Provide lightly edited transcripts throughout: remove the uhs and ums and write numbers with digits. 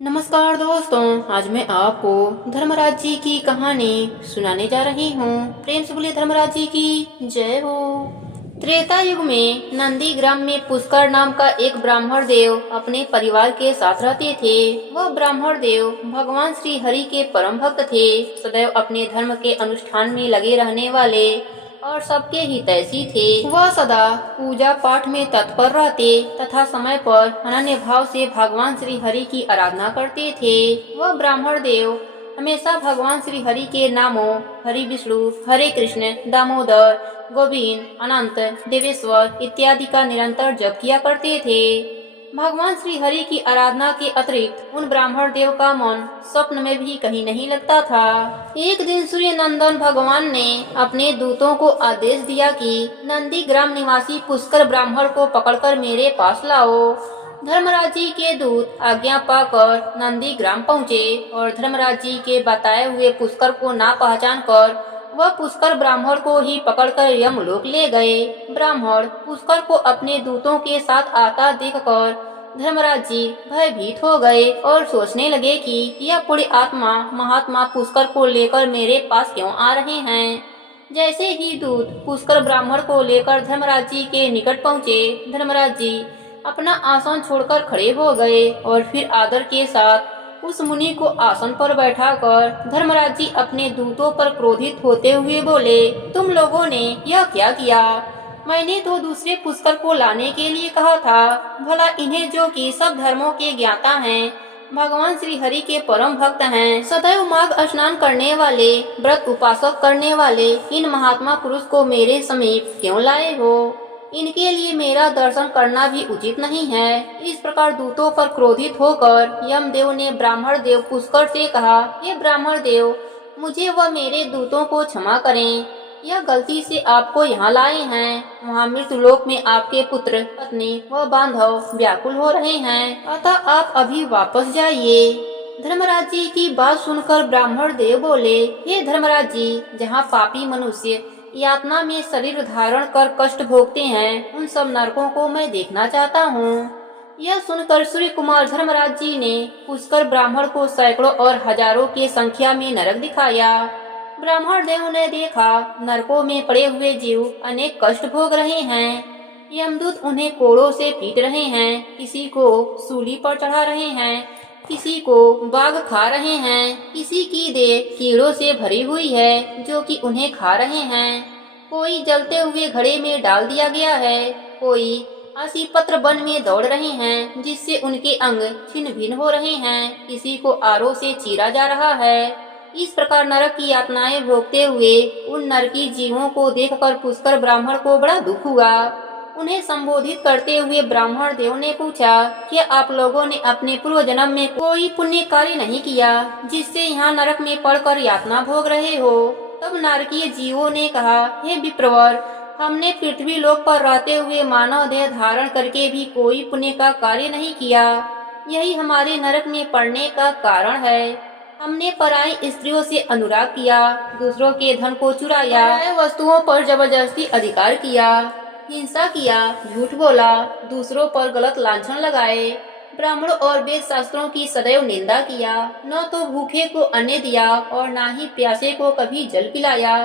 नमस्कार दोस्तों, आज मैं आपको धर्मराज जी की कहानी सुनाने जा रही हूँ। प्रेम से बोलिए धर्मराज जी की जय हो। त्रेता युग में नंदी ग्राम में पुष्कर नाम का एक ब्राह्मण देव अपने परिवार के साथ रहते थे। वह ब्राह्मण देव भगवान श्री हरि के परम भक्त थे। सदैव अपने धर्म के अनुष्ठान में लगे रहने वाले और सबके हितैषी थे। वह सदा पूजा पाठ में तत्पर रहते तथा समय पर अनन्य भाव से भगवान श्री हरि की आराधना करते थे। वह ब्राह्मण देव हमेशा भगवान श्री हरि के नामों हरि विष्णु, हरे कृष्ण, दामोदर, गोविंद, अनंत, देवेश्वर इत्यादि का निरंतर जप किया करते थे। भगवान श्री हरि की आराधना के अतिरिक्त उन ब्राह्मण देव का मन स्वप्न में भी कहीं नहीं लगता था। एक दिन सूर्य नंदन भगवान ने अपने दूतों को आदेश दिया कि नंदी ग्राम निवासी पुष्कर ब्राह्मण को पकड़कर मेरे पास लाओ। धर्मराज जी के दूत आज्ञा पाकर नंदी ग्राम पहुँचे और धर्मराज जी के बताए हुए पुष्कर को ना पहचान कर वह पुष्कर ब्राह्मण को ही पकड़कर यमलोक ले गए। ब्राह्मण पुष्कर को अपने दूतों के साथ आता देखकर धर्मराज जी भयभीत हो गए और सोचने लगे कि यह पुण्य आत्मा महात्मा पुष्कर को लेकर मेरे पास क्यों आ रहे हैं। जैसे ही दूत पुष्कर ब्राह्मण को लेकर धर्मराज जी के निकट पहुँचे, धर्मराज जी अपना आसन छोड़कर खड़े हो गए और फिर आदर के साथ उस मुनि को आसन पर बैठाकर धर्मराज जी अपने दूतों पर क्रोधित होते हुए बोले, तुम लोगों ने यह क्या किया? मैंने तो दूसरे पुष्कर को लाने के लिए कहा था। भला इन्हें जो कि सब धर्मों के ज्ञाता हैं, भगवान श्री हरि के परम भक्त हैं, सदैव माघ स्नान करने वाले, व्रत उपासक करने वाले इन महात्मा पुरुष को मेरे समीप क्यों लाए हो? इनके लिए मेरा दर्शन करना भी उचित नहीं है। इस प्रकार दूतों पर क्रोधित होकर यमदेव ने ब्राह्मण देव पुष्कर से कहा, हे ब्राह्मण देव, मुझे व मेरे दूतों को क्षमा करें। यह गलती से आपको यहाँ लाए हैं। वहाँ मृत्युलोक में आपके पुत्र, पत्नी व बांधव व्याकुल हो रहे हैं, अतः आप अभी वापस जाइए। धर्मराज जी की बात सुनकर ब्राह्मण देव बोले, हे धर्मराज जी, जहाँ पापी मनुष्य यातना में शरीर धारण कर कष्ट भोगते हैं, उन सब नरकों को मैं देखना चाहता हूँ। यह सुनकर सूर्य कुमार धर्मराज जी ने पुष्कर ब्राह्मण को सैकड़ों और हजारों की संख्या में नरक दिखाया। ब्राह्मण देव ने देखा नरकों में पड़े हुए जीव अनेक कष्ट भोग रहे हैं। यमदूत उन्हें कोड़ों से पीट रहे हैं, किसी को सूली पर चढ़ा रहे हैं, किसी को बाघ खा रहे हैं, किसी की देह कीड़ों से भरी हुई है जो कि उन्हें खा रहे हैं। कोई जलते हुए घड़े में डाल दिया गया है, कोई आसी पत्र वन में दौड़ रहे हैं जिससे उनके अंग छिन्न भिन्न हो रहे हैं, किसी को आरों से चीरा जा रहा है। इस प्रकार नरक की यातनाएं भोगते हुए उन नरकी जीवों को देखकर पुष्कर ब्राह्मण को बड़ा दुख हुआ। उन्हें संबोधित करते हुए ब्राह्मण देव ने पूछा, क्या आप लोगों ने अपने पूर्व जन्म में कोई पुण्य कार्य नहीं किया जिससे यहाँ नरक में पड़कर यातना भोग रहे हो? तब नारकीय जीवों ने कहा, हे विप्रवर, हमने पृथ्वी लोक पर रहते हुए मानव देह धारण करके भी कोई पुण्य का कार्य नहीं किया। यही हमारे नरक में पड़ने का कारण है। हमने पराई स्त्रियों से अनुराग किया, दूसरों के धन को चुराया, वस्तुओं पर जबरदस्ती अधिकार किया, हिंसा किया, झूठ बोला, दूसरों पर गलत लांछन लगाए, ब्राह्मणों और वेद शास्त्रों की सदैव निंदा किया, न तो भूखे को अन्न दिया और न ही प्यासे को कभी जल पिलाया,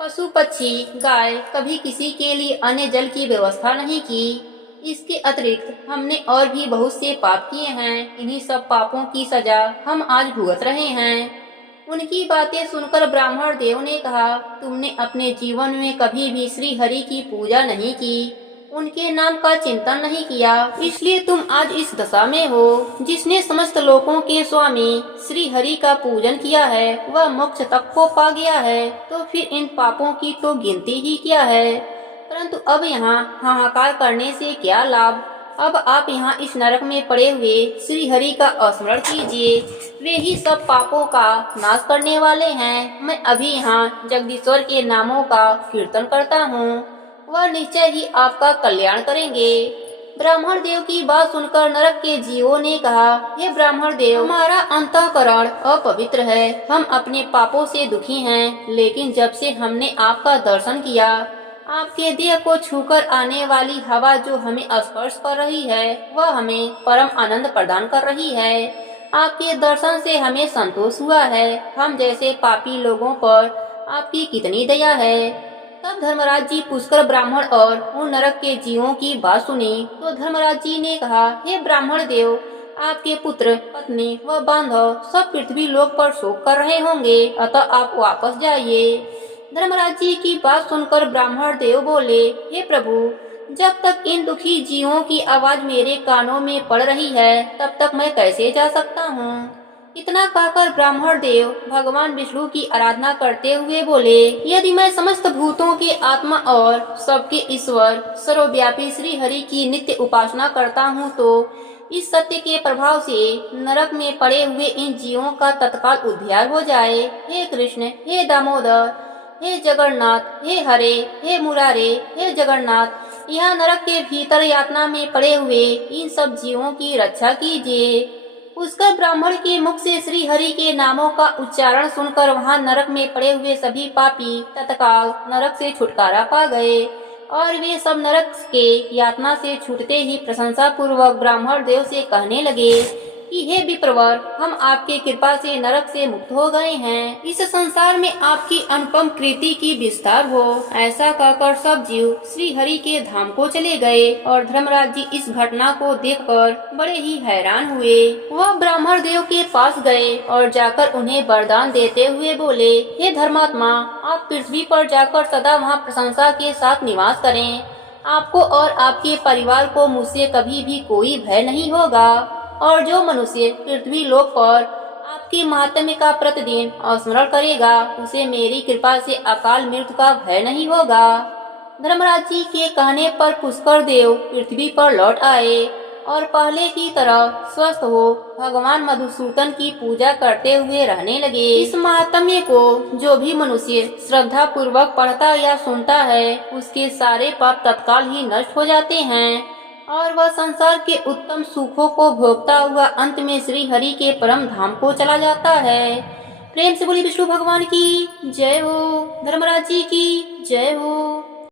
पशु पक्षी गाय कभी किसी के लिए अन्न जल की व्यवस्था नहीं की। इसके अतिरिक्त हमने और भी बहुत से पाप किए हैं। इन्हीं सब पापों की सजा हम आज भुगत रहे हैं। उनकी बातें सुनकर ब्राह्मण देव ने कहा, तुमने अपने जीवन में कभी भी श्री हरि की पूजा नहीं की, उनके नाम का चिंतन नहीं किया, इसलिए तुम आज इस दशा में हो। जिसने समस्त लोकों के स्वामी श्री हरि का पूजन किया है वह मोक्ष तक को पा गया है, तो फिर इन पापों की तो गिनती ही क्या है। परंतु अब यहाँ हाहाकार करने से क्या लाभ। अब आप यहाँ इस नरक में पड़े हुए श्री हरि का स्मरण कीजिए, वे ही सब पापों का नाश करने वाले हैं। मैं अभी यहाँ जगदीश्वर के नामों का कीर्तन करता हूँ, वह निश्चय ही आपका कल्याण करेंगे। ब्राह्मण देव की बात सुनकर नरक के जीवों ने कहा, हे ब्राह्मण देव, हमारा अंतःकरण अपवित्र है, हम अपने पापों से दुखी हैं, लेकिन जब से हमने आपका दर्शन किया, आपके देह को छूकर आने वाली हवा जो हमें स्पर्श कर रही है, वह हमें परम आनंद प्रदान कर रही है। आपके दर्शन से हमें संतोष हुआ है। हम जैसे पापी लोगों पर आपकी कितनी दया है। तब धर्मराज जी पुष्कर ब्राह्मण और उन नरक के जीवों की बात सुनी तो धर्मराज जी ने कहा, हे ब्राह्मण देव, आपके पुत्र, पत्नी व बांधव सब पृथ्वी लोक पर शोक कर रहे होंगे, अतः आप वापस जाइए। धर्मराज जी की बात सुनकर ब्राह्मण देव बोले, हे प्रभु, जब तक इन दुखी जीवों की आवाज मेरे कानों में पड़ रही है तब तक मैं कैसे जा सकता हूँ। इतना कहकर ब्राह्मण देव भगवान विष्णु की आराधना करते हुए बोले, यदि मैं समस्त भूतों के आत्मा और सबके ईश्वर सर्वव्यापी श्री हरि की नित्य उपासना करता हूँ तो इस सत्य के प्रभाव से नरक में पड़े हुए इन जीवों का तत्काल उद्धार हो जाए। हे कृष्ण, हे दामोदर, हे जगन्नाथ, हे हरे, हे मुरारे, हे जगन्नाथ, यह नरक के भीतर यातना में पड़े हुए इन सब जीवों की रक्षा कीजिए। पुष्कर ब्राह्मण के मुख से श्री हरि के नामों का उच्चारण सुनकर वहां नरक में पड़े हुए सभी पापी तत्काल नरक से छुटकारा पा गए और वे सब नरक के यातना से छूटते ही प्रशंसा पूर्वक ब्राह्मण देव से कहने लगे कि हे विप्रवर, हम आपके कृपा से नरक से मुक्त हो गए हैं। इस संसार में आपकी अनुपम कृति की विस्तार हो। ऐसा कहकर सब जीव श्री हरि के धाम को चले गए और धर्मराज जी इस घटना को देखकर बड़े ही हैरान हुए। वह ब्राह्मण देव के पास गए और जाकर उन्हें वरदान देते हुए बोले, हे धर्मात्मा, आप पृथ्वी पर जाकर सदा वहाँ प्रशंसा के साथ निवास करें। आपको और आपके परिवार को मुझसे कभी भी कोई भय नहीं होगा और जो मनुष्य पृथ्वी लोक पर आपके महात्म्य का प्रतिदिन स्मरण करेगा उसे मेरी कृपा से अकाल मृत्यु का भय नहीं होगा। धर्मराज जी के कहने पर पुष्कर देव पृथ्वी पर लौट आए और पहले की तरह स्वस्थ हो भगवान मधुसूदन की पूजा करते हुए रहने लगे। इस महात्म्य को जो भी मनुष्य श्रद्धा पूर्वक पढ़ता या सुनता है उसके सारे पाप तत्काल ही नष्ट हो जाते हैं और वह संसार के उत्तम सुखों को भोगता हुआ अंत में श्री हरि के परम धाम को चला जाता है। प्रेम से बोली विष्णु भगवान की जय हो, धर्मराज जी की जय हो।